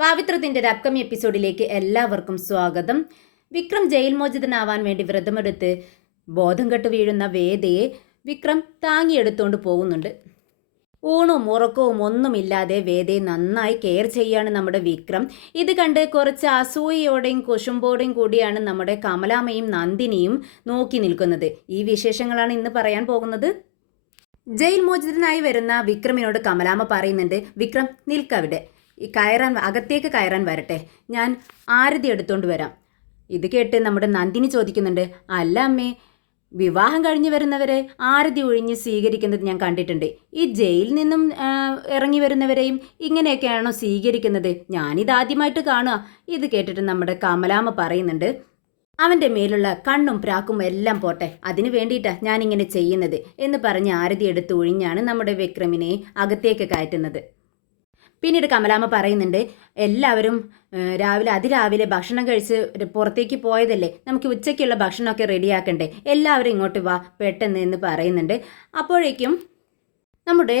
പാവിത്രത്തിൻ്റെ ഒരു അപ്കമിങ് എപ്പിസോഡിലേക്ക് എല്ലാവർക്കും സ്വാഗതം. വിക്രം ജയിൽ മോചിതനാവാൻ വേണ്ടി വ്രതമെടുത്ത് ബോധം കെട്ട് വീഴുന്ന വേദയെ വിക്രം താങ്ങിയെടുത്തുകൊണ്ട് പോകുന്നുണ്ട്. ഊണും ഉറക്കവും ഒന്നുമില്ലാതെ വേദയെ നന്നായി കെയർ ചെയ്യാണ് നമ്മുടെ വിക്രം. ഇത് കണ്ട് കുറച്ച് അസൂയയോടെയും കുശുമ്പോടെയും കൂടിയാണ് നമ്മുടെ കമലാമ്മയും നന്ദിനിയും നോക്കി നിൽക്കുന്നത്. ഈ വിശേഷങ്ങളാണ് ഇന്ന് പറയാൻ പോകുന്നത്. ജയിൽ മോചിതനായി വരുന്ന വിക്രമിനോട് കമലാമ്മ പറയുന്നുണ്ട്, വിക്രം നിൽക്കവിടെ, അകത്തേക്ക് കയറാൻ വരട്ടെ, ഞാൻ ആരതി എടുത്തോണ്ട് വരാം. ഇത് കേട്ട് നമ്മുടെ നന്ദിനി ചോദിക്കുന്നുണ്ട്, അല്ല അമ്മേ, വിവാഹം കഴിഞ്ഞു വരുന്നവരെ ആരതി ഒഴിഞ്ഞ് സ്വീകരിക്കുന്നത് ഞാൻ കണ്ടിട്ടുണ്ട്. ഈ ജയിലിൽ നിന്നും ഇറങ്ങി വരുന്നവരെയും ഇങ്ങനെയൊക്കെയാണോ സ്വീകരിക്കുന്നത്? ഞാനിതാദ്യമായിട്ട് കാണുക. ഇത് കേട്ടിട്ട് നമ്മുടെ കമലാമ്മ പറയുന്നുണ്ട്, അവൻ്റെ മേലുള്ള കണ്ണും പ്രാക്കും എല്ലാം പോട്ടെ, അതിനു വേണ്ടിയിട്ടാണ് ഞാനിങ്ങനെ ചെയ്യുന്നത് എന്ന് പറഞ്ഞ് ആരതി എടുത്ത് ഒഴിഞ്ഞാണ് നമ്മുടെ വിക്രമിനെ അകത്തേക്ക് കയറ്റുന്നത്. പിന്നീട് കമലാമ്മ പറയുന്നുണ്ട്, എല്ലാവരും അതിരാവിലെ ഭക്ഷണം കഴിച്ച് പുറത്തേക്ക് പോയതല്ലേ, നമുക്ക് ഉച്ചയ്ക്കുള്ള ഭക്ഷണമൊക്കെ റെഡിയാക്കണ്ടേ, എല്ലാവരും ഇങ്ങോട്ട് വാ പെട്ടെന്ന് എന്ന് പറയുന്നുണ്ട്. അപ്പോഴേക്കും നമ്മുടെ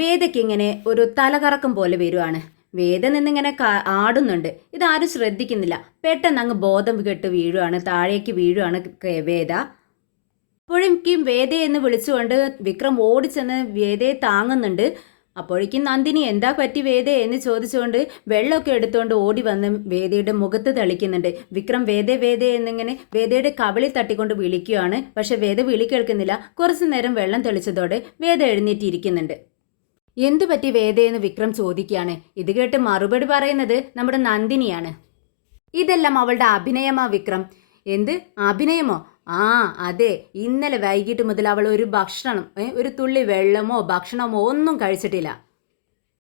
വേദയ്ക്ക് ഇങ്ങനെ ഒരു തലകറക്കം പോലെ വരുവാണ്. വേദ നിന്നിങ്ങനെ ആടുന്നുണ്ട്. ഇതാരും ശ്രദ്ധിക്കുന്നില്ല. പെട്ടെന്ന് അങ്ങ് ബോധം കെട്ട് വീഴുവാണ്, താഴേക്ക് വീഴുവാണ് വേദ. അപ്പോഴേക്കും വേദയെന്ന് വിളിച്ചുകൊണ്ട് വിക്രം ഓടിച്ചെന്ന് വേദയെ താങ്ങുന്നുണ്ട്. അപ്പോഴേക്കും നന്ദിനി എന്താ പറ്റി വേദ എന്ന് ചോദിച്ചുകൊണ്ട് വെള്ളമൊക്കെ എടുത്തുകൊണ്ട് ഓടി വന്ന് വേദയുടെ മുഖത്ത് തളിക്കുന്നുണ്ട്. വിക്രം വേദ വേദ എന്നിങ്ങനെ വേദയുടെ കവിളിൽ തട്ടിക്കൊണ്ട് വിളിക്കുകയാണ്. പക്ഷെ വേദ വിളി കേൾക്കുന്നില്ല. കുറച്ചു നേരം വെള്ളം തെളിച്ചതോടെ വേദ എഴുന്നേറ്റിരിക്കുന്നുണ്ട്. എന്തു പറ്റി വേദയെന്ന് വിക്രം ചോദിക്കുകയാണ്. ഇത് കേട്ട് മറുപടി പറയുന്നത് നമ്മുടെ നന്ദിനിയാണ്. ഇതെല്ലാം അവളുടെ അഭിനയമാ വിക്രം. എന്ത് അഭിനയമോ? ആ അതെ, ഇന്നലെ വൈകിട്ട് മുതൽ അവൾ ഒരു തുള്ളി വെള്ളമോ ഭക്ഷണമോ ഒന്നും കഴിച്ചിട്ടില്ല.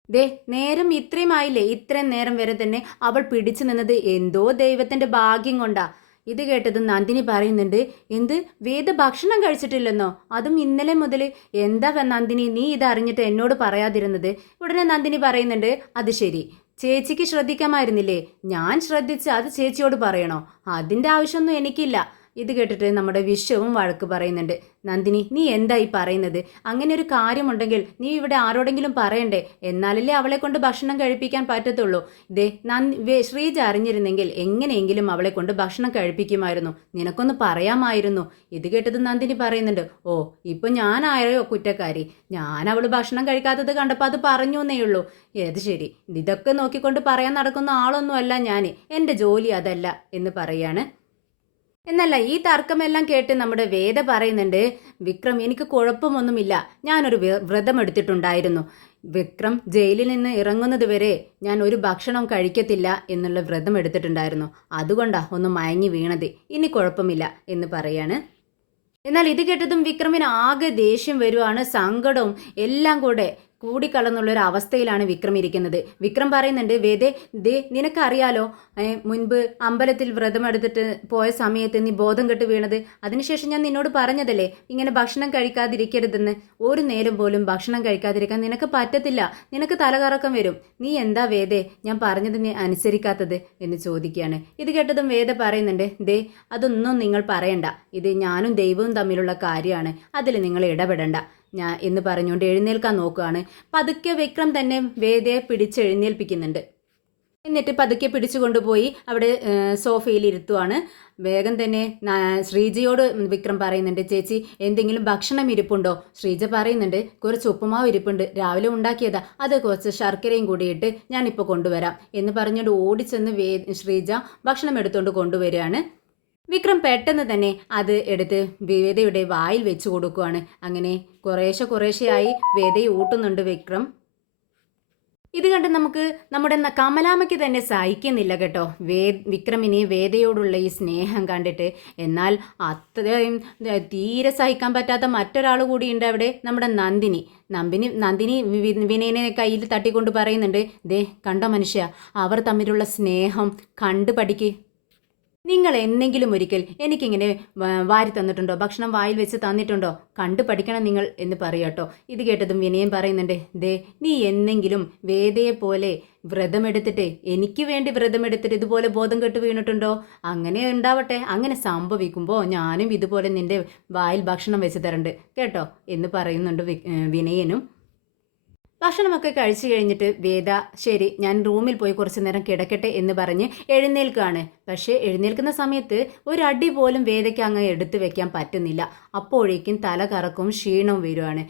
ദേ നേരം ഇത്രയും ആയില്ലേ, ഇത്രയും നേരം വരെ തന്നെ അവൾ പിടിച്ചു നിന്നത് എന്തോ ദൈവത്തിൻ്റെ ഭാഗ്യം കൊണ്ടാ. ഇത് കേട്ടത് നന്ദിനി പറയുന്നുണ്ട്, എന്ത് വേദ ഭക്ഷണം കഴിച്ചിട്ടില്ലെന്നോ? അതും ഇന്നലെ മുതൽ? എന്താ നന്ദിനി നീ ഇതറിഞ്ഞിട്ട് എന്നോട് പറയാതിരുന്നത്? ഉടനെ നന്ദിനി പറയുന്നുണ്ട്, അത് ശരി, ചേച്ചിക്ക് ശ്രദ്ധിക്കാമായിരുന്നില്ലേ? ഞാൻ ശ്രദ്ധിച്ച് അത് ചേച്ചിയോട് പറയണോ? അതിൻ്റെ ആവശ്യമൊന്നും എനിക്കില്ല. ഇത് കേട്ടിട്ട് നമ്മുടെ വിശ്വവും വഴക്ക് പറയുന്നുണ്ട്. നന്ദിനി നീ എന്തായി പറയുന്നത്? അങ്ങനെ ഒരു കാര്യമുണ്ടെങ്കിൽ നീ ഇവിടെ ആരോടെങ്കിലും പറയണ്ടേ, എന്നാലല്ലേ അവളെ കൊണ്ട് ഭക്ഷണം കഴിപ്പിക്കാൻ പറ്റത്തുള്ളൂ. ശ്രീജ അറിഞ്ഞിരുന്നെങ്കിൽ എങ്ങനെയെങ്കിലും അവളെ കൊണ്ട് ഭക്ഷണം കഴിപ്പിക്കുമായിരുന്നു, നിനക്കൊന്ന് പറയാമായിരുന്നു. ഇത് കേട്ടത് നന്ദിനി പറയുന്നുണ്ട്, ഓ ഇപ്പൊ ഞാനായോ കുറ്റക്കാരി? ഞാൻ അവള് ഭക്ഷണം കഴിക്കാത്തത് കണ്ടപ്പോൾ അത് പറഞ്ഞു എന്നേ ഉള്ളൂ. ഏത് ശരി, ഇതൊക്കെ നോക്കിക്കൊണ്ട് പറയാൻ നടക്കുന്ന ആളൊന്നുമല്ല ഞാൻ, എൻ്റെ ജോലി അതല്ല എന്ന് പറയാണ്. എന്നല്ല ഈ തർക്കമെല്ലാം കേട്ട് നമ്മുടെ വേദ പറയുന്നുണ്ട്, വിക്രം എനിക്ക് കുഴപ്പമൊന്നുമില്ല, ഞാനൊരു വ്രതം എടുത്തിട്ടുണ്ടായിരുന്നു. വിക്രം ജയിലിൽ നിന്ന് ഇറങ്ങുന്നത് വരെ ഞാൻ ഒരു ഭക്ഷണം കഴിക്കത്തില്ല എന്നുള്ള വ്രതം എടുത്തിട്ടുണ്ടായിരുന്നു. അതുകൊണ്ടാണ് ഒന്ന് മയങ്ങി വീണത്, ഇനി കുഴപ്പമില്ല എന്ന് പറയാണ്. എന്നാൽ ഇത് കേട്ടതും വിക്രമിന് ആകെ ദേഷ്യം വരുവാണ്, സങ്കടവും എല്ലാം കൂടിക്കളന്നുള്ളൊരു അവസ്ഥയിലാണ് വിക്രം ഇരിക്കുന്നത്. വിക്രം പറയുന്നുണ്ട്, ദേ നിനക്കറിയാലോ, മുൻപ് അമ്പലത്തിൽ വ്രതമെടുത്തിട്ട് പോയ സമയത്ത് നീ ബോധം കെട്ട് വീണത്. അതിനുശേഷം ഞാൻ നിന്നോട് പറഞ്ഞതല്ലേ ഇങ്ങനെ ഭക്ഷണം കഴിക്കാതിരിക്കരുതെന്ന്. ഒരു നേരം പോലും ഭക്ഷണം കഴിക്കാതിരിക്കാൻ നിനക്ക് പറ്റത്തില്ല, നിനക്ക് തലകറക്കം വരും. നീ എന്താ വേദേ ഞാൻ പറഞ്ഞത് നീ അനുസരിക്കാത്തത് എന്ന് ചോദിക്കുകയാണ്. ഇത് കേട്ടതും വേദ പറയുന്നുണ്ട്, ദേ അതൊന്നും നിങ്ങൾ പറയണ്ട, ഇത് ഞാനും ദൈവവും തമ്മിലുള്ള കാര്യമാണ്, അതിൽ നിങ്ങൾ ഇടപെടണ്ട എന്ന് പറഞ്ഞുകൊണ്ട് എഴുന്നേൽക്കാൻ നോക്കുകയാണ്. പതുക്കെ വിക്രം തന്നെ വേദയെ പിടിച്ചെഴുന്നേൽപ്പിക്കുന്നുണ്ട്. എന്നിട്ട് പതുക്കെ പിടിച്ചു കൊണ്ടുപോയി അവിടെ സോഫയിൽ ഇരുത്തുവാണ്. വേഗം തന്നെ ശ്രീജയോട് വിക്രം പറയുന്നുണ്ട്, ചേച്ചി എന്തെങ്കിലും ഭക്ഷണം ഇരിപ്പുണ്ടോ? ശ്രീജ പറയുന്നുണ്ട്, കുറച്ച് ഉപ്പുമാവ് ഇരിപ്പുണ്ട്, രാവിലെ ഉണ്ടാക്കിയതാ, അത് കുറച്ച് ശർക്കരയും കൂടിയിട്ട് ഞാനിപ്പോൾ കൊണ്ടുവരാം എന്ന് പറഞ്ഞുകൊണ്ട് ഓടിച്ചെന്ന് ശ്രീജ ഭക്ഷണം എടുത്തുകൊണ്ട് കൊണ്ടുവരികയാണ്. വിക്രം പെട്ടെന്ന് തന്നെ അത് എടുത്ത് വേദയുടെ വായിൽ വെച്ച് കൊടുക്കുകയാണ്. അങ്ങനെ കുറേശ്ശെയായി വേദയെ ഊട്ടുന്നുണ്ട് വിക്രം. ഇത് കണ്ട് നമുക്ക് നമ്മുടെ കമലാമ്മയ്ക്ക് തന്നെ സഹിക്കുന്നില്ല കേട്ടോ, വിക്രമിന് വേദയോടുള്ള ഈ സ്നേഹം കണ്ടിട്ട്. എന്നാൽ അത്രയും തീരെ സഹിക്കാൻ പറ്റാത്ത മറ്റൊരാൾ കൂടിയുണ്ട് അവിടെ, നമ്മുടെ നന്ദിനി വിനയനെ കയ്യിൽ തട്ടിക്കൊണ്ട് പറയുന്നുണ്ട്, ദേ കണ്ടോ മനുഷ്യ, അവർ തമ്മിലുള്ള സ്നേഹം കണ്ടു പഠിക്ക്. നിങ്ങൾ എന്തെങ്കിലും ഒരിക്കൽ എനിക്കിങ്ങനെ വാരി തന്നിട്ടുണ്ടോ, ഭക്ഷണം വായിൽ വെച്ച് തന്നിട്ടുണ്ടോ? കണ്ടു പഠിക്കണം നിങ്ങൾ എന്ന് പറയാട്ടോ. ഇത് കേട്ടതും വിനയം പറയുന്നുണ്ട്, ദേ നീ എന്നെങ്കിലും വേദയെ പോലെ വ്രതമെടുത്തിട്ട് എനിക്ക് വേണ്ടി വ്രതമെടുത്തിട്ട് ഇതുപോലെ ബോധം കെട്ട് വീണിട്ടുണ്ടോ? അങ്ങനെ ഉണ്ടാവട്ടെ, അങ്ങനെ സംഭവിക്കുമ്പോൾ ഞാനും ഇതുപോലെ നിന്റെ വായിൽ ഭക്ഷണം വെച്ച് തരണ്ട് കേട്ടോ എന്ന് പറയുന്നുണ്ട് വിനയനും. ഭക്ഷണമൊക്കെ കഴിച്ചു കഴിഞ്ഞിട്ട് വേദ ശരി ഞാൻ റൂമിൽ പോയി കുറച്ചു നേരം കിടക്കട്ടെ എന്ന് പറഞ്ഞ് എഴുന്നേൽക്കുകയാണ്. പക്ഷേ എഴുന്നേൽക്കുന്ന സമയത്ത് ഒരടി പോലും വേദയ്ക്ക് അങ്ങ് എടുത്തു വെക്കാൻ പറ്റുന്നില്ല. അപ്പോഴേക്കും തല കറക്കും ക്ഷീണവും വരുവാണ്.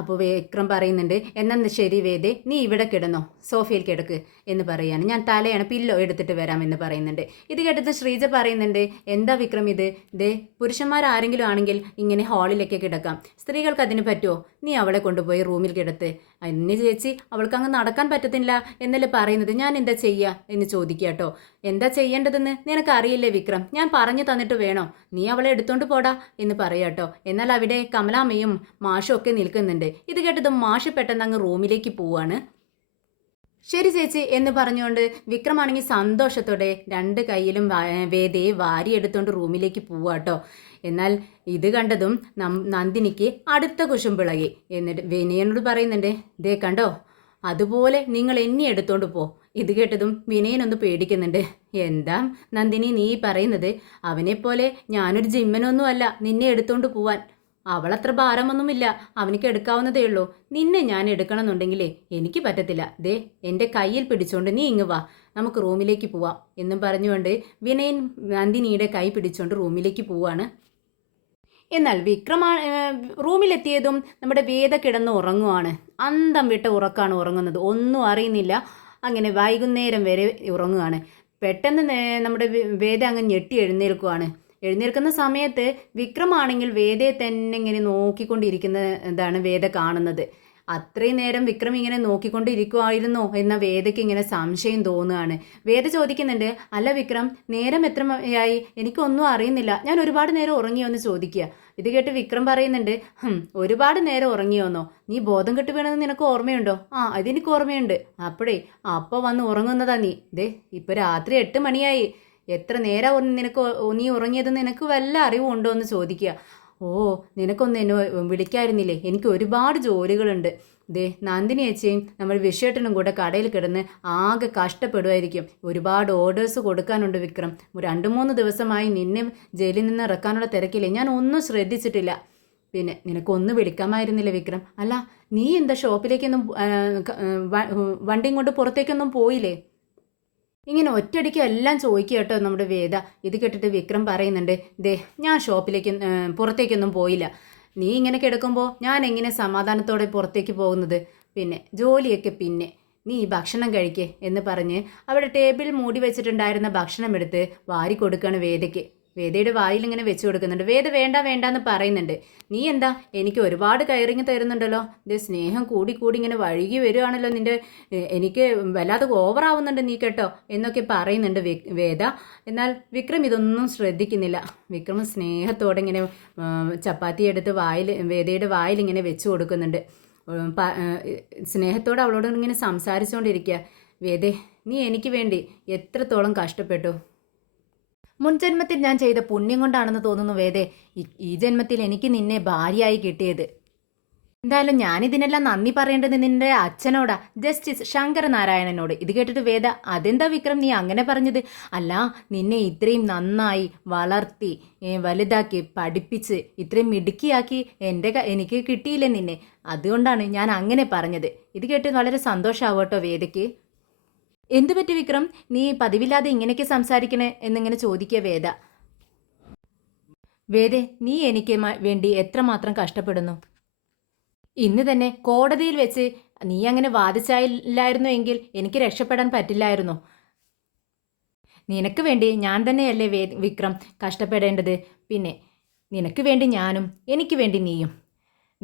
അപ്പോൾ വിക്രം പറയുന്നുണ്ട്, എന്നാൽ ശരി വേദേ, നീ ഇവിടെ കിടന്നോ, സോഫയിൽ കിടക്ക് എന്ന് പറയാണ്. ഞാൻ തലയാണ് പില്ലോ എടുത്തിട്ട് വരാമെന്ന് പറയുന്നുണ്ട്. ഇത് കേട്ടത് ശ്രീജ പറയുന്നുണ്ട്, എന്താ വിക്രം ഇതേ പുരുഷന്മാരാരെങ്കിലും ആണെങ്കിൽ ഇങ്ങനെ ഹാളിലേക്ക് കിടക്കാം, സ്ത്രീകൾക്ക് അതിന് പറ്റുമോ? നീ അവളെ കൊണ്ടുപോയി റൂമിൽ കിടത്ത്. എന്നെ ചേച്ചി അവൾക്ക് അങ്ങ് നടക്കാൻ പറ്റത്തില്ല എന്നല്ലേ പറയുന്നത്, ഞാൻ എന്താ ചെയ്യുക എന്ന് ചോദിക്കുക കേട്ടോ. എന്താ ചെയ്യേണ്ടതെന്ന് നിനക്കറിയില്ലേ വിക്രം, ഞാൻ പറഞ്ഞു തന്നിട്ട് വേണോ, നീ അവളെ എടുത്തോണ്ട് പോടാ എന്ന് പറയാട്ടോ. എന്നാൽ അവിടെ കമലാമ്മയും മാഷും ഒക്കെ നിൽക്കുന്നുണ്ട്. ഇത് കേട്ടതും മാഷ് പെട്ടെന്ന് അങ്ങ് റൂമിലേക്ക് പോവാണ്. ശരി ചേച്ചി എന്ന് പറഞ്ഞുകൊണ്ട് വിക്രമാണെങ്കിൽ സന്തോഷത്തോടെ രണ്ട് കൈയിലും വേദയെ വാരിയെടുത്തുകൊണ്ട് റൂമിലേക്ക് പോവാട്ടോ. എന്നാൽ ഇത് കണ്ടതും നന്ദിനിക്ക് അടുത്ത കുശുമ്പിളകി. എന്നിട്ട് വിനയനോട് പറയുന്നുണ്ട്, ദേ കണ്ടോ, അതുപോലെ നിങ്ങൾ എന്നെ എടുത്തോണ്ട് പോ. ഇത് കേട്ടതും വിനയനൊന്ന് പേടിക്കുന്നുണ്ട്. എന്താ നന്ദിനി നീ പറയുന്നത്? അവനെപ്പോലെ ഞാനൊരു ജിമ്മനൊന്നും അല്ല നിന്നെ എടുത്തോണ്ട് പോവാൻ. അവളത്ര ഭാരമൊന്നുമില്ല, അവനിക്ക് എടുക്കാവുന്നതേ ഉള്ളൂ. നിന്നെ ഞാൻ എടുക്കണമെന്നുണ്ടെങ്കിലേ എനിക്ക് പറ്റത്തില്ല. ദേ എൻ്റെ കയ്യിൽ പിടിച്ചോണ്ട് നീ ഇങ്ങ് വാ, നമുക്ക് റൂമിലേക്ക് പോവാം എന്നും പറഞ്ഞുകൊണ്ട് വിനയൻ നന്ദിനിയുടെ കൈ പിടിച്ചുകൊണ്ട് റൂമിലേക്ക് പോവാണ്. എന്നാൽ റൂമിലെത്തിയതും നമ്മുടെ വേദ കിടന്ന് ഉറങ്ങുവാണ്. അന്തം വിട്ട ഉറക്കാണ് ഉറങ്ങുന്നത്, ഒന്നും അറിയുന്നില്ല. അങ്ങനെ വൈകുന്നേരം വരെ ഉറങ്ങുകയാണ്. പെട്ടെന്ന് നമ്മുടെ വേദ അങ്ങ് ഞെട്ടി എഴുന്നേൽക്കുവാണ്. എഴുന്നേൽക്കുന്ന സമയത്ത് വിക്രമാണെങ്കിൽ വേദയെ തന്നെ ഇങ്ങനെ നോക്കിക്കൊണ്ടിരിക്കുന്നതാണ് വേദ കാണുന്നത്. അത്രയും നേരം വിക്രം ഇങ്ങനെ നോക്കിക്കൊണ്ടിരിക്കുമായിരുന്നോ എന്ന വേദയ്ക്ക് ഇങ്ങനെ സംശയം തോന്നുകയാണ്. വേദ ചോദിക്കുന്നുണ്ട്, അല്ല വിക്രം, നേരം എത്രയായി? എനിക്കൊന്നും അറിയുന്നില്ല, ഞാൻ ഒരുപാട് നേരം ഉറങ്ങിയോ എന്ന് ചോദിക്കുക. ഇത് കേട്ട് വിക്രം പറയുന്നുണ്ട്, ഒരുപാട് നേരം ഉറങ്ങിയോന്നോ? നീ ബോധം കെട്ട് വീണെന്ന് നിനക്ക് ഓർമ്മയുണ്ടോ? ആ അതെനിക്ക് ഓർമ്മയുണ്ട്. അപ്പോൾ വന്ന് ഉറങ്ങുന്നതാ നീ. ദേ ഇപ്പോൾ രാത്രി 8 മണിയായി. എത്ര നേരം നീ ഉറങ്ങിയതെന്ന് നിനക്ക് വല്ല അറിവുണ്ടോ എന്ന് ചോദിക്കുക. ഓ, നിനക്കൊന്ന് എന്നെ വിളിക്കായിരുന്നില്ലേ, എനിക്ക് ഒരുപാട് ജോലികളുണ്ട്. ദേ നന്ദിനി ചേച്ചിയും നമ്മൾ വിഷേട്ടനും കൂടെ കടയിൽ കിടന്ന് ആകെ കഷ്ടപ്പെടുമായിരിക്കും. ഒരുപാട് ഓർഡേഴ്സ് കൊടുക്കാനുണ്ട് വിക്രം. 2-3 ദിവസമായി നിന്നെ ജയിലിൽ നിന്ന് ഇറക്കാനുള്ള തിരക്കില്ലേ, ഞാൻ ഒന്നും ശ്രദ്ധിച്ചിട്ടില്ല. പിന്നെ നിനക്കൊന്ന് വിളിക്കാമായിരുന്നില്ല വിക്രം. അല്ല നീ എന്താ ഷോപ്പിലേക്കൊന്നും വണ്ടിയും കൊണ്ട് പുറത്തേക്കൊന്നും പോയില്ലേ? ഇങ്ങനെ ഒറ്റയടിക്ക് എല്ലാം ചോദിക്കുക കേട്ടോ നമ്മുടെ വേദ. ഇത് കേട്ടിട്ട് വിക്രം പറയുന്നുണ്ട്, ദേ ഞാൻ പുറത്തേക്കൊന്നും പോയില്ല. നീ ഇങ്ങനെ കിടക്കുമ്പോൾ ഞാൻ എങ്ങനെ സമാധാനത്തോടെ പുറത്തേക്ക് പോകുന്നത്? പിന്നെ ജോലിയൊക്കെ പിന്നെ നീ ഭക്ഷണം കഴിക്കേ എന്ന് പറഞ്ഞ് അവിടെ ടേബിളിൽ മൂടി വെച്ചിട്ടുണ്ടായിരുന്ന ഭക്ഷണം എടുത്ത് വാരി കൊടുക്കുകയാണ് വേദയ്ക്ക്. വേദയുടെ വായിൽ ഇങ്ങനെ വെച്ച് കൊടുക്കുന്നുണ്ട്. വേദ വേണ്ട വേണ്ടെന്ന് പറയുന്നുണ്ട്. നീ എന്താ എനിക്ക് ഒരുപാട് കയറിങ് തരുന്നുണ്ടല്ലോ, ഇത് സ്നേഹം കൂടി കൂടി ഇങ്ങനെ വഴുകി വരുവാണല്ലോ നിൻ്റെ, എനിക്ക് വല്ലാതെ ഓവറാവുന്നുണ്ട് നീ കേട്ടോ എന്നൊക്കെ പറയുന്നുണ്ട് വേദ. എന്നാൽ വിക്രം ഇതൊന്നും ശ്രദ്ധിക്കുന്നില്ല. വിക്രം സ്നേഹത്തോടെ ഇങ്ങനെ ചപ്പാത്തി എടുത്ത് വേദയുടെ വായിൽ ഇങ്ങനെ വെച്ച് കൊടുക്കുന്നുണ്ട്. സ്നേഹത്തോടെ അവളോട് ഇങ്ങനെ സംസാരിച്ചുകൊണ്ടിരിക്കുക. വേദേ, നീ എനിക്ക് വേണ്ടി എത്രത്തോളം കഷ്ടപ്പെട്ടു. മുൻജന്മത്തിൽ ഞാൻ ചെയ്ത പുണ്യം കൊണ്ടാണെന്ന് തോന്നുന്നു വേദേ ഈ ജന്മത്തിൽ എനിക്ക് നിന്നെ ഭാര്യയായി കിട്ടിയത്. എന്തായാലും ഞാനിതിനെല്ലാം നന്ദി പറയേണ്ടത് നിന്റെ അച്ഛനോടാ, ജസ്റ്റിസ് ശങ്കരനാരായണനോട്. ഇത് കേട്ടിട്ട് വേദ, അതെന്താ വിക്രം നീ അങ്ങനെ പറഞ്ഞത്? അല്ല, നിന്നെ ഇത്രയും നന്നായി വളർത്തി വലുതാക്കി പഠിപ്പിച്ച് ഇത്രയും മിടുക്കിയാക്കി എനിക്ക് കിട്ടിയില്ലേ നിന്നെ, അതുകൊണ്ടാണ് ഞാൻ അങ്ങനെ പറഞ്ഞത്. ഇത് കേട്ട് വളരെ സന്തോഷമാവും കേട്ടോ വേദയ്ക്ക്. എന്തു പറ്റി വിക്രം, നീ പതിവില്ലാതെ ഇങ്ങനെയൊക്കെ സംസാരിക്കണേ എന്നിങ്ങനെ ചോദിക്കുക വേദ. വേദേ, നീ എനിക്ക് വേണ്ടി എത്രമാത്രം കഷ്ടപ്പെടുന്നു. ഇന്ന് തന്നെ കോടതിയിൽ വെച്ച് നീ അങ്ങനെ വാദിച്ചായില്ലായിരുന്നു എങ്കിൽ എനിക്ക് രക്ഷപ്പെടാൻ പറ്റില്ലായിരുന്നു. നിനക്ക് വേണ്ടി ഞാൻ തന്നെയല്ലേ വിക്രം കഷ്ടപ്പെടേണ്ടത്? പിന്നെ നിനക്ക് വേണ്ടി ഞാനും എനിക്ക് വേണ്ടി നീയും.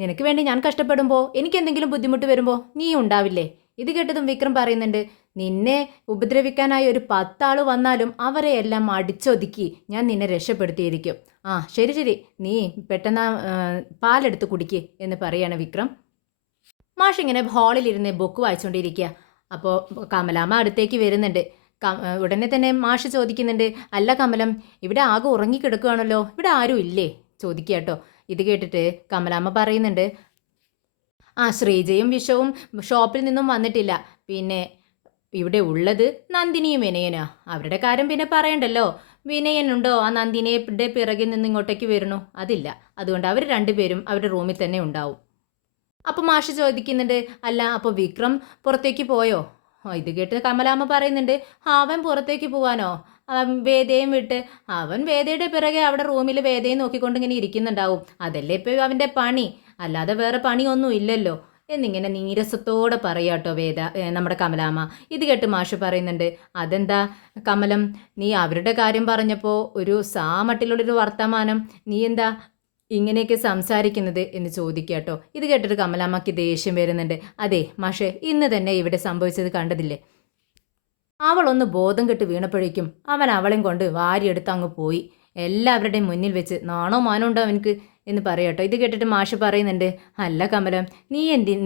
നിനക്ക് വേണ്ടി ഞാൻ കഷ്ടപ്പെടുമ്പോൾ എനിക്ക് എന്തെങ്കിലും ബുദ്ധിമുട്ട് വരുമ്പോൾ നീ ഉണ്ടാവില്ലേ? ഇത് കേട്ടതും വിക്രം പറയുന്നുണ്ട്, നിന്നെ ഉപദ്രവിക്കാനായി ഒരു 10 ആൾ വന്നാലും അവരെ എല്ലാം അടിച്ചൊതുക്കി ഞാൻ നിന്നെ രക്ഷപ്പെടുത്തിയിരിക്കും. ആ ശരി ശരി, നീ പെട്ടെന്ന് പാലെടുത്ത് കുടിക്ക് എന്ന് പറയാണ് വിക്രം. മാഷ് ഇങ്ങനെ ഹാളിലിരുന്ന് ബുക്ക് വായിച്ചുകൊണ്ടിരിക്കുക. അപ്പോൾ കമലാമ്മ അടുത്തേക്ക് വരുന്നുണ്ട്. ഉടനെ തന്നെ മാഷ് ചോദിക്കുന്നുണ്ട്, അല്ല കമലം, ഇവിടെ ആകെ ഉറങ്ങിക്കിടക്കുകയാണല്ലോ, ഇവിടെ ആരും ഇല്ലേ ചോദിക്കുക കേട്ടോ. ഇത് കേട്ടിട്ട് കമലാമ്മ പറയുന്നുണ്ട്, ശ്രീജയും വിഷവും ഷോപ്പിൽ നിന്നും വന്നിട്ടില്ല. പിന്നെ ഇവിടെ ഉള്ളത് നന്ദിനിയും വിനയനാ. അവരുടെ കാര്യം പിന്നെ പറയണ്ടല്ലോ. വിനയനുണ്ടോ ആ നന്ദിനിയുടെ പിറകിൽ നിന്ന് ഇങ്ങോട്ടേക്ക് വരണു? അതില്ല. അതുകൊണ്ട് അവർ രണ്ടുപേരും അവരുടെ റൂമിൽ തന്നെ ഉണ്ടാവും. അപ്പോൾ മാഷ് ചോദിക്കുന്നുണ്ട്, അല്ല അപ്പോൾ വിക്രം പുറത്തേക്ക് പോയോ? ഇത് കേട്ട് കമലാമ്മ പറയുന്നുണ്ട്, അവൻ പുറത്തേക്ക് പോവാനോ? വേദയും വിട്ട് അവൻ വേദയുടെ പിറകെ അവിടെ റൂമിൽ വേദയും നോക്കിക്കൊണ്ട് ഇങ്ങനെ ഇരിക്കുന്നുണ്ടാവും. അതല്ലേ ഇപ്പോൾ അവൻ്റെ പണി, അല്ലാതെ വേറെ പണിയൊന്നും ഇല്ലല്ലോ എന്നിങ്ങനെ നീരസത്തോടെ പറയാട്ടോ നമ്മുടെ കമലാമ്മ. ഇത് കേട്ട് മാഷ് പറയുന്നുണ്ട്, അതെന്താ കമലം, നീ അവരുടെ കാര്യം പറഞ്ഞപ്പോൾ ഒരു സാമട്ടിലുള്ളൊരു വർത്തമാനം, നീ എന്താ ഇങ്ങനെയൊക്കെ സംസാരിക്കുന്നത് എന്ന് ചോദിക്കാട്ടോ. ഇത് കേട്ടിട്ട് കമലാമ്മയ്ക്ക് ദേഷ്യം വരുന്നുണ്ട്. അതെ മാഷെ, ഇന്ന് തന്നെ ഇവിടെ സംഭവിച്ചത് കണ്ടതില്ലേ? അവളൊന്ന് ബോധം കെട്ട് വീണപ്പോഴേക്കും അവൻ അവളെയും കൊണ്ട് വാരിയെടുത്ത് അങ്ങ് പോയി. എല്ലാവരുടെയും മുന്നിൽ വെച്ച് നാണോ മാനോ ഉണ്ടോ അവനക്ക് എന്ന് പറയാട്ടോ. ഇത് കേട്ടിട്ട് മാഷ് പറയുന്നുണ്ട്, അല്ല കമലം,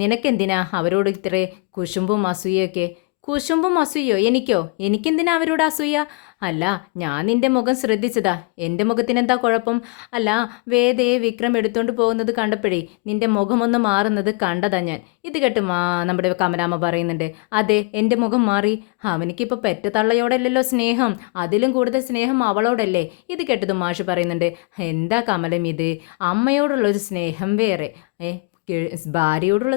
നിനക്കെന്തിനാ അവരോട് ഇത്രേ കുശുമ്പും അസൂയൊക്കെ? കുശുമ്പും അസൂയോ? എനിക്കോ? എനിക്കെന്തിനാ അവരോട് അസൂയ? അല്ല, ഞാൻ നിന്റെ മുഖം ശ്രദ്ധിച്ചതാ. എൻ്റെ മുഖത്തിനെന്താ കുഴപ്പം? അല്ല, വേദയെ വിക്രം എടുത്തോണ്ട് പോകുന്നത് കണ്ടപ്പോഴേ നിന്റെ മുഖമൊന്ന് മാറുന്നത് കണ്ടതാ ഞാൻ. ഇത് കേട്ട് നമ്മുടെ കമലാമ്മ പറയുന്നുണ്ട്, അതെ എൻ്റെ മുഖം മാറി. അവനിക്കിപ്പോൾ പെറ്റ തള്ളയോടല്ലല്ലോ സ്നേഹം, അതിലും കൂടുതൽ സ്നേഹം അവളോടല്ലേ. ഇത് കേട്ടതും മാഷ് പറയുന്നുണ്ട്, എന്താ കമലം ഇത്, അമ്മയോടുള്ളൊരു സ്നേഹം വേറെ, ഭാര്യയോടുള്ള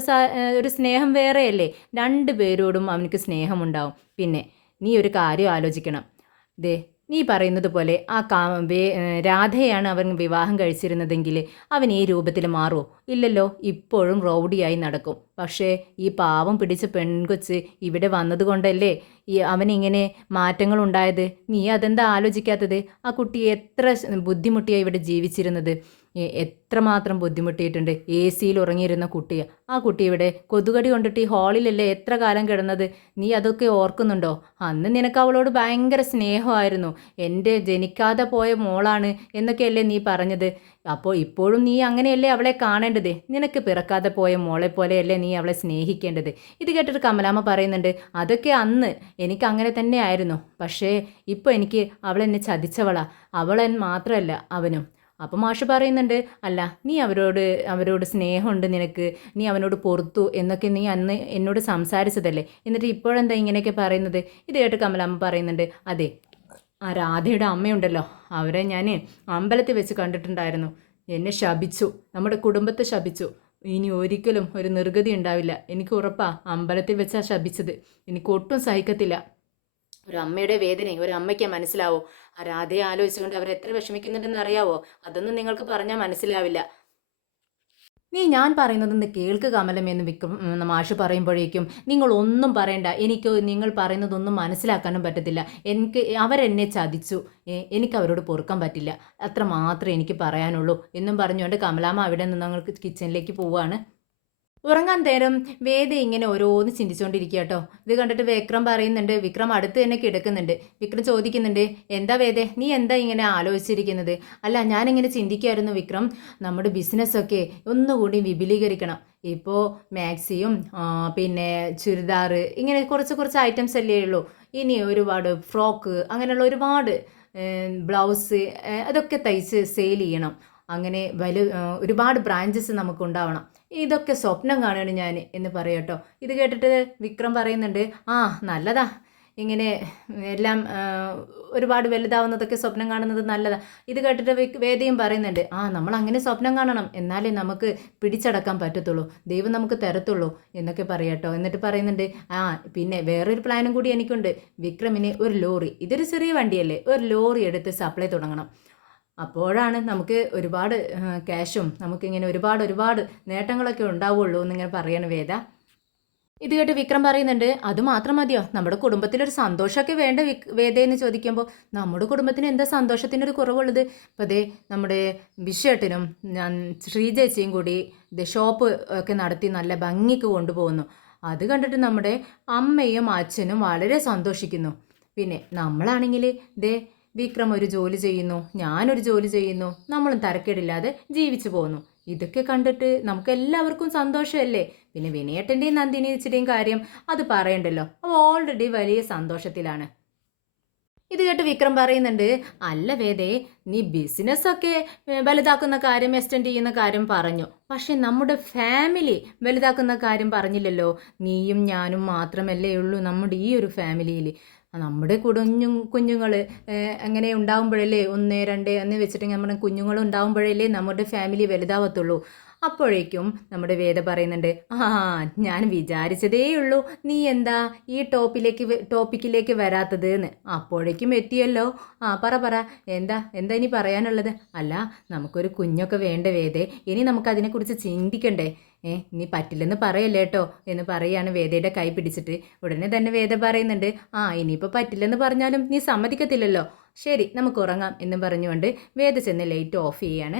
ഒരു സ്നേഹം വേറെയല്ലേ. രണ്ടു പേരോടും അവനക്ക് സ്നേഹമുണ്ടാവും. പിന്നെ നീ ഒരു കാര്യം ആലോചിക്കണം. ദേ, നീ പറയുന്നത് പോലെ ആ രാധയാണ് അവൻ വിവാഹം കഴിച്ചിരുന്നതെങ്കിൽ അവൻ ഈ രൂപത്തിൽ മാറുമോ? ഇല്ലല്ലോ, ഇപ്പോഴും റൗഡിയായി നടക്കും. പക്ഷേ ഈ പാവം പിടിച്ച പെൺകൊച്ച് ഇവിടെ വന്നതുകൊണ്ടല്ലേ അവനിങ്ങനെ മാറ്റങ്ങൾ ഉണ്ടായത്. നീ അതെന്താ ആലോചിക്കാത്തത്? ആ കുട്ടി എത്ര ബുദ്ധിമുട്ടിയാണ് ഇവിടെ ജീവിച്ചിരുന്നത്, എത്രമാത്രം ബുദ്ധിമുട്ടിയിട്ടുണ്ട്. എ സിയിൽ ഉറങ്ങിയിരുന്ന കുട്ടിയാണ് ആ കുട്ടി. ഇവിടെ കൊതുകടി കൊണ്ടിട്ട് ഈ ഹാളിലല്ലേ എത്ര കാലം കിടന്നത്. നീ അതൊക്കെ ഓർക്കുന്നുണ്ടോ? അന്ന് നിനക്ക് അവളോട് ഭയങ്കര സ്നേഹമായിരുന്നു. എൻ്റെ ജനിക്കാതെ പോയ മോളാണ് എന്നൊക്കെയല്ലേ നീ പറഞ്ഞത്. അപ്പോൾ ഇപ്പോഴും നീ അങ്ങനെയല്ലേ അവളെ കാണേണ്ടത്. നിനക്ക് പിറക്കാതെ പോയ മോളെ പോലെയല്ലേ നീ അവളെ സ്നേഹിക്കേണ്ടത്. ഇത് കേട്ടിട്ട് കമലാമ്മ പറയുന്നുണ്ട്, അതൊക്കെ അന്ന് എനിക്ക് അങ്ങനെ തന്നെ ആയിരുന്നു. പക്ഷേ ഇപ്പോൾ എനിക്ക് അവളെന്നെ ചതിച്ചവളാ. അവളെൻ മാത്രമല്ല അവനും. അപ്പം മാഷ് പറയുന്നുണ്ട്, അല്ല നീ അവരോട് സ്നേഹമുണ്ട് നിനക്ക്, നീ അവനോട് പൊറുത്തു എന്നൊക്കെ നീ അന്ന് എന്നോട് സംസാരിച്ചതല്ലേ, എന്നിട്ട് ഇപ്പോഴെന്താ ഇങ്ങനെയൊക്കെ പറയുന്നത്? ഇത് കേട്ട് കമലാമ്മ പറയുന്നുണ്ട്, അതെ ആ രാധയുടെ അമ്മയുണ്ടല്ലോ, അവരെ ഞാൻ അമ്പലത്തിൽ വെച്ച് കണ്ടിട്ടുണ്ടായിരുന്നു. എന്നെ ശപിച്ചു, നമ്മുടെ കുടുംബത്തെ ശപിച്ചു. ഇനി ഒരിക്കലും ഒരു നിർഗതി ഉണ്ടാവില്ല. എനിക്ക് ഉറപ്പാ, അമ്പലത്തിൽ വെച്ചാ ശപിച്ചത്. എനിക്ക് ഒട്ടും സഹിക്കത്തില്ല. ഒരു അമ്മയുടെ വേദനയും ഒരു അമ്മയ്ക്ക് മനസ്സിലാവോ? ആ രാധയെ ആലോചിച്ചുകൊണ്ട് അവർ എത്ര വിഷമിക്കുന്നുണ്ടെന്ന് അറിയാവോ? അതൊന്നും നിങ്ങൾക്ക് പറഞ്ഞാൽ മനസ്സിലാവില്ല. നീ ഞാൻ പറയുന്നതൊന്ന് കേൾക്ക് കമലം എന്ന് മാഷ് പറയുമ്പോഴേക്കും, നിങ്ങൾ ഒന്നും പറയണ്ട, എനിക്ക് നിങ്ങൾ പറയുന്നതൊന്നും മനസ്സിലാക്കാനും പറ്റത്തില്ല. അവരെന്നെ ചതിച്ചു, എനിക്ക് അവരോട് പൊറുക്കാൻ പറ്റില്ല, അത്ര മാത്രമേ എനിക്ക് പറയാനുള്ളൂ എന്നും പറഞ്ഞുകൊണ്ട് കമലാമ്മ അവിടെ നിന്ന് ഞങ്ങൾക്ക് കിച്ചണിലേക്ക് പോവുകയാണ്. ഉറങ്ങാൻ നേരം വേദ ഇങ്ങനെ ഓരോന്ന് ചിന്തിച്ചുകൊണ്ടിരിക്കുക കേട്ടോ. ഇത് കണ്ടിട്ട് വിക്രം പറയുന്നുണ്ട്, വിക്രം അടുത്ത് തന്നെ കിടക്കുന്നുണ്ട്. വിക്രം ചോദിക്കുന്നുണ്ട്, എന്താ വേദ, നീ എന്താ ഇങ്ങനെ ആലോചിച്ചിരിക്കുന്നത്? അല്ല, ഞാനിങ്ങനെ ചിന്തിക്കുമായിരുന്നു വിക്രം, നമ്മുടെ ബിസിനസ്സൊക്കെ ഒന്നുകൂടി വിപുലീകരിക്കണം. ഇപ്പോൾ മാക്സിയും പിന്നെ ചുരിദാർ ഇങ്ങനെ കുറച്ച് ഐറ്റംസ് അല്ലേ ഉള്ളൂ. ഇനി ഒരുപാട് ഫ്രോക്ക് അങ്ങനെയുള്ള ഒരുപാട് ബ്ലൗസ് അതൊക്കെ തയ്ച്ച് സെയിൽ ചെയ്യണം. അങ്ങനെ ഒരുപാട് ബ്രാഞ്ചസ് നമുക്കുണ്ടാവണം. ഇതൊക്കെ സ്വപ്നം കാണുകയാണ് ഞാൻ എന്ന് പറയട്ടോ. ഇത് കേട്ടിട്ട് വിക്രം പറയുന്നുണ്ട്, ആ നല്ലതാ, ഇങ്ങനെ എല്ലാം ഒരുപാട് വലുതാവുന്നതൊക്കെ സ്വപ്നം കാണുന്നത് നല്ലതാ. ഇത് കേട്ടിട്ട് വേദയും പറയുന്നുണ്ട്, ആ നമ്മൾ അങ്ങനെ സ്വപ്നം കാണണം, എന്നാലേ നമുക്ക് പിടിച്ചടക്കാൻ പറ്റത്തുള്ളൂ, ദൈവം നമുക്ക് തരത്തുള്ളൂ എന്നൊക്കെ പറയട്ടോ. എന്നിട്ട് പറയുന്നുണ്ട്, ആ പിന്നെ വേറൊരു പ്ലാനും കൂടി എനിക്കുണ്ട്. വിക്രമിന് ഒരു ലോറി, ഇതൊരു ചെറിയ വണ്ടിയല്ലേ, ഒരു ലോറി എടുത്ത് സപ്ലൈ തുടങ്ങണം. അപ്പോഴാണ് നമുക്ക് ഒരുപാട് ക്യാഷും നമുക്കിങ്ങനെ ഒരുപാട് നേട്ടങ്ങളൊക്കെ ഉണ്ടാവുള്ളൂ എന്നിങ്ങനെ പറയണ വേദ. ഇത് കേട്ട് വിക്രം പറയുന്നുണ്ട്, അത് മാത്രം മതിയോ? നമ്മുടെ കുടുംബത്തിലൊരു സന്തോഷമൊക്കെ വേണ്ട വേദയെന്ന് ചോദിക്കുമ്പോൾ, നമ്മുടെ കുടുംബത്തിന് എന്താ സന്തോഷത്തിനൊരു കുറവുള്ളത്? ഇപ്പോൾ അതേ നമ്മുടെ വിശ്വേട്ടനും ഞാൻ ശ്രീജേച്ചിയും കൂടി ഇത് ഷോപ്പ് ഒക്കെ നടത്തി നല്ല ഭംഗിക്ക് കൊണ്ടുപോകുന്നു. അത് കണ്ടിട്ട് നമ്മുടെ അമ്മയും അച്ഛനും വളരെ സന്തോഷിക്കുന്നു. പിന്നെ നമ്മളാണെങ്കിൽ ദേ വിക്രം ഒരു ജോലി ചെയ്യുന്നു, ഞാനൊരു ജോലി ചെയ്യുന്നു, നമ്മളും തരക്കേടില്ലാതെ ജീവിച്ചു പോകുന്നു. ഇതൊക്കെ കണ്ടിട്ട് നമുക്ക് എല്ലാവർക്കും സന്തോഷമല്ലേ. പിന്നെ വിനയേട്ടൻ്റെയും നന്ദിനിച്ചിൻ്റെയും കാര്യം അത് പറയണ്ടല്ലോ, അവ ഓൾറെഡി വലിയ സന്തോഷത്തിലാണ്. ഇത് കേട്ട് വിക്രം പറയുന്നുണ്ട്, അല്ല വേദേ, നീ ബിസിനസ്സൊക്കെ വലുതാക്കുന്ന കാര്യം എക്സ്റ്റെൻഡ് ചെയ്യുന്ന കാര്യം പറഞ്ഞു, പക്ഷെ നമ്മുടെ ഫാമിലി വലുതാക്കുന്ന കാര്യം പറഞ്ഞില്ലല്ലോ. നീയും ഞാനും മാത്രമല്ലേ ഉള്ളൂ നമ്മുടെ ഈ ഒരു ഫാമിലിയിൽ. നമ്മുടെ കുഞ്ഞുങ്ങൾ അങ്ങനെ ഉണ്ടാകുമ്പോഴല്ലേ, 1 2 എന്ന് വെച്ചിട്ട് നമ്മുടെ കുഞ്ഞുങ്ങൾ ഉണ്ടാകുമ്പോഴല്ലേ നമ്മുടെ ഫാമിലി വലുതാവത്തുള്ളൂ. അപ്പോഴേക്കും നമ്മുടെ വേദ പറയുന്നുണ്ട്, ഞാൻ വിചാരിച്ചതേ ഉള്ളൂ നീ എന്താ ഈ ടോപ്പിക്കിലേക്ക് വരാത്തത് എന്ന്. അപ്പോഴേക്കും എത്തിയല്ലോ. പറ എന്താ ഇനി പറയാനുള്ളത്? അല്ല, നമുക്കൊരു കുഞ്ഞൊക്കെ വേണ്ട വേദേ, ഇനി നമുക്കതിനെക്കുറിച്ച് ചിന്തിക്കണ്ടേ? നീ പറ്റില്ലെന്ന് പറയല്ലേ കേട്ടോ എന്ന് പറയാണ് വേദയുടെ കൈ പിടിച്ചിട്ട്. ഉടനെ തന്നെ വേദ പറയുന്നുണ്ട്, ഇനിയിപ്പോൾ പറ്റില്ലെന്ന് പറഞ്ഞാലും നീ സമ്മതിക്കത്തില്ലല്ലോ. ശരി, നമുക്ക് ഉറങ്ങാം എന്നും പറഞ്ഞുകൊണ്ട് വേദ ചെന്ന് ലൈറ്റ് ഓഫ് ചെയ്യാണ്.